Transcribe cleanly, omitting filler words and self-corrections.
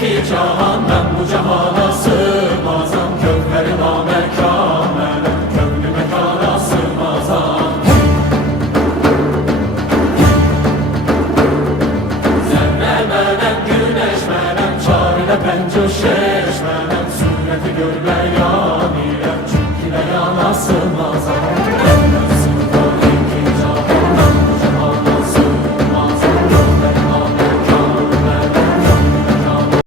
iki cahan, ben bu cahana sığmazam. Kökleri namekamene, köklü mekana sığmazam. Zerre menem, güneş menem, çarine pencu şeş menem.